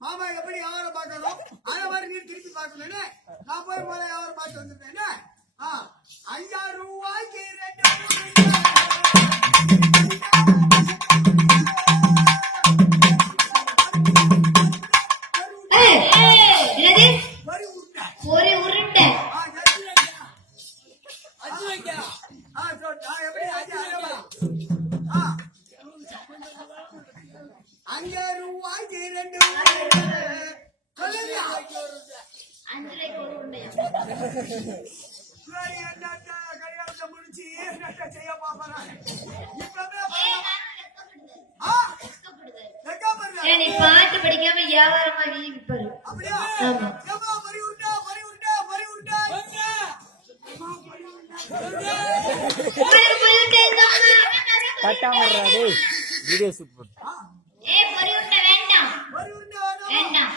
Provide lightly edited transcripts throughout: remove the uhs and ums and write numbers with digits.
மாமா எப்படி யாரும் பார்க்கணும் அதே மாதிரி நீ திருப்பி பார்க்கணும்னு நான் போய் முதல்ல யாரும் பார்த்து வந்துட்டேன்னு 5000 ரூபாய்க்கு 2 முடிச்சு செய்ய பாப்பறேன் நீ பாட்டு படிக்காம வியாபாரமா நீ விப்பாரு அப்படியே ஏமா மரி உண்டா கட்டா வர்றாடே வீடியோ சூப்பர் மரி உண்டா வேண்டாம் வேண்டாம்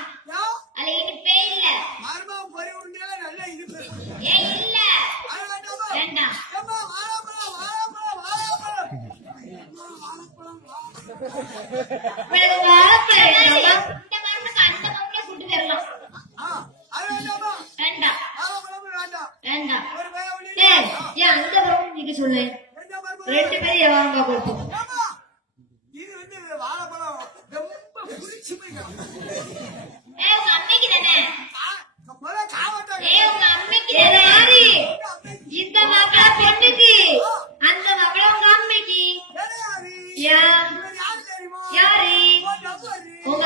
அல இனிப்பே இல்ல மார்மா மரி உண்டா நல்ல இனிப்பு இல்ல வேண்டாம் ஏமா வாழைப்பழம் சொல்லு 2 பேரும் வாங்க கொடுப்போம் இது வந்து வாழைப்பழம் ரொம்ப புளிச்சு போயிடும் உங்க அம்மைக்கு தானே உங்க அம்மைக்கு தானே இந்த மக்கள பொண்ணுக்கு அந்த மக்கள உங்க அம்மைக்கு யாரு உங்க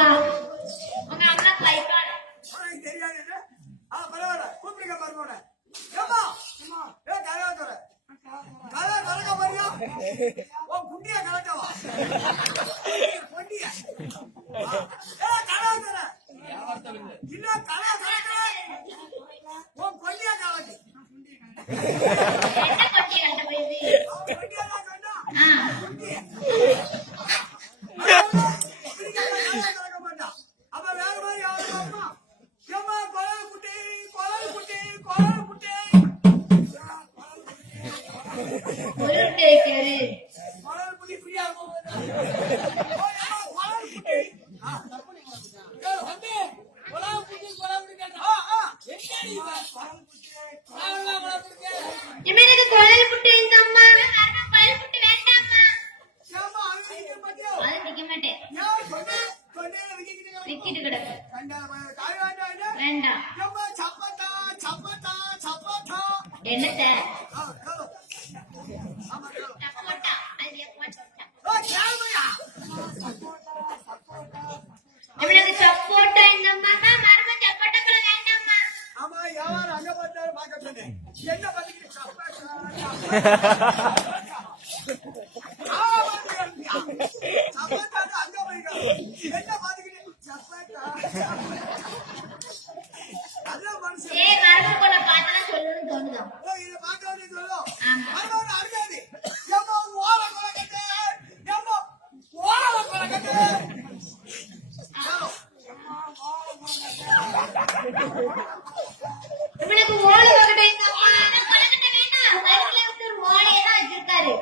அம்மா பைப்பான தெரியாது பரவாயில்ல கூப்பிடுங்க பாருங்க ஏமா ஏ கலாதர கலா கலக்க பாரியா ஓ குண்டியா கலட்டவா குண்டியா ஏ கலாதர இல்ல கலா கலக்க ஓ குண்டியா கலக்கு என்ன குண்டியா கலட்ட போயிது குண்டியா கலட்டா குண்டியா கலக்க மாட்டா அப்ப வேற மாதிரி யாரும் அம்மா ஏமா கொலை குட்டி உருண்டை கேரு கொலை குட்டி ஃப்ரீயா இவனுக்கு கொலை புட்டு இந்த அம்மா கொலை புட்டு வேண்டாமா அது நிக்க மாட்டேன் விக்கிட்டு கிடக்கு வேண்டாம் என்னத்த சப்போட்டா இவனுக்கு சப்போட்டா இந்த அம்மா மரும சப்போட்டாக்கள வேண்டாமா ஆமா யாரும் அங்க பார்த்தாலும் பார்க்க சொன்னேன் என்ன பதிக்கு அங்க போயிருக்க என்ன பாத்துக்கிட்டு சப்பாட்டா நல்ல மனுஷன் மரும கூட பார்த்தா சொல்லணும்னு தோணுதா இதை பார்க்க வேண்டிய சொல்லும் மருமகன் அருகாது ஏமா ஓலை கொலக்கட்டு ஏமா ஓலை கொலக்கட்டு இவனுக்கு ஓலை கொலக்கட்டை இந்த அம்மா கொலக்கட்டை வேண்டாம் வயிறுல விட்டு ஓலையெல்லாம் வச்சிருக்காரு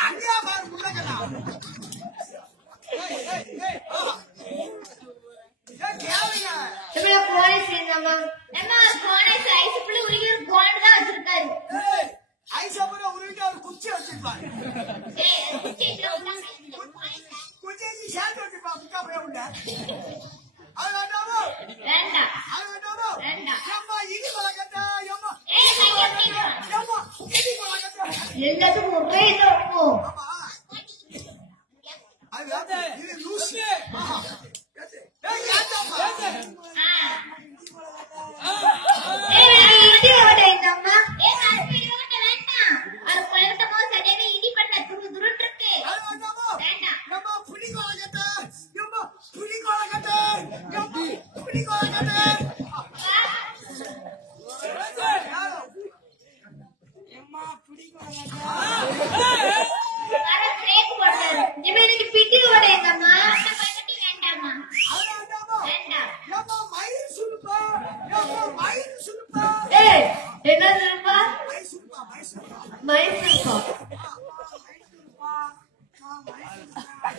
அங்கேயா பாரு முள்ளக்கண்ணா தேவையா இப்ப போலீஸ் என்னம்மா அம்மா போலீஸ் ஐஸ்க்குள்ள உருகிற கோல்ட் தான் வச்சிருக்காரு ஐசப்பட உருவிட்டு அவர் குச்சி வச்சிருப்பாரு குச்சி சேர்த்து வச்சிருப்பா முக்கா போய் உண்ட அது வேண்டாமோ வேண்டாம் அது வேண்டாமோ வேண்டாம் ஏம்மா இடி பழக்கட்டா ஏம்மா ஏம்மா இடி பழக்கட்டா எல்லாத்துக்கும் ஒரே இது இருக்கும் ஆமா அது இது லூசு ஏய் யாத்தம்மா இடி ஓட இந்தம்மா இடி ஓட வேண்டாம் அது பழக்கமோ சரியான இடி பண்ண துருன்னு இருக்கு அது வேண்டாமோ வேண்டாம் ஏம்மா புடி பழக்கட்டா ஏம்மா புடி பழக்கட்டா ஏம்மா புடி பழக்கட்டா ஏம்மா புடி பழக்கட்டா வர பிரேக் போடுறாரு இவன் எனக்கு பிடி ஓட இந்தம்மா பக்கட்டி வேண்டாமா அது வேண்டாமோ வேண்டாம் ஏம்மா மயில் சுருப்பா ஏம்மா மயில் சுருப்பா ஏய் என்ன சொல்லுப்பா மயில் சுருப்பா மைசூர்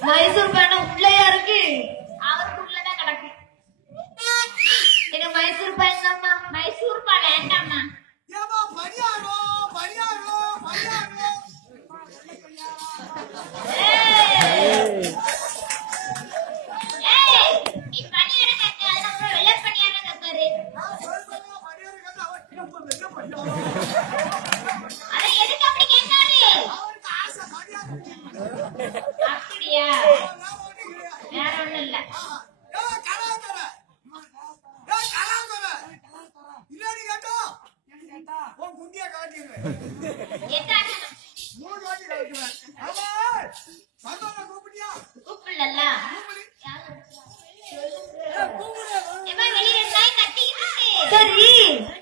மைசூர் பானை உள்ளயா இருக்கு அவருக்கு உள்ளதான் கிடக்கு எங்க மைசூர் பானம்மா மைசூர் பானை வேண்டாமா ஏம்மா பணியாரோ பணியாரோ பணியாரோ ஏய் நீ பணியாரம் கேட்க அதெல்லாம் வெள்ளை பணியாரம் கேட்காரு நான் சொல்றேன் பணியாரோ கேட்டா அவன் என்ன பண்றான் அத எதுக்கு அப்படி கேட்காரு அவருக்கு ஆசை பணியாரோ அப்படியா நான் ஒண்ணு கிடையாது வேற ஒண்ணும் இல்ல ஏய் கலாந்தர இல்லடி கேட்டா உன் குண்டியா காட்டிடுவேன் என்ன